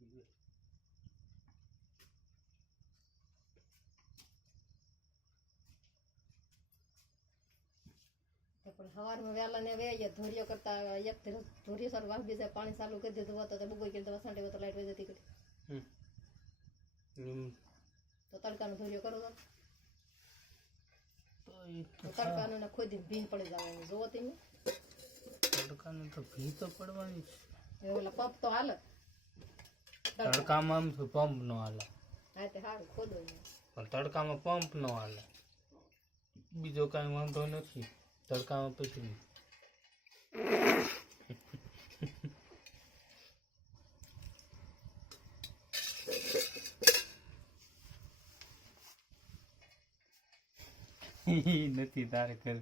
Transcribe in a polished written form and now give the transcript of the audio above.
પણ સવારમાં વહેલા ને વે ધોરિયો કરતા એક ધોરિયો સર વાહ બીજા પાણી ચાલુ કરી દીધું હોત તો બગોઈ કે દવા સાંટે તો લાઈટ વહી જતી કરી તો તડકાનો ધોરિયો કરો તો તડકાનો ને ખોદી ભીન પડી જવાનું જોવો તમે તડકાનું તો ભી તો પડવાની છે ઓલા પંપ તો હાલે તડકામાં આમ તો પંપ નો હાલે હા તે સારું ખોદો પણ તડકામાં પંપ નો હાલે બીજો કાંઈ વાંધો નથી તડકામાં પછી નથી તારે કર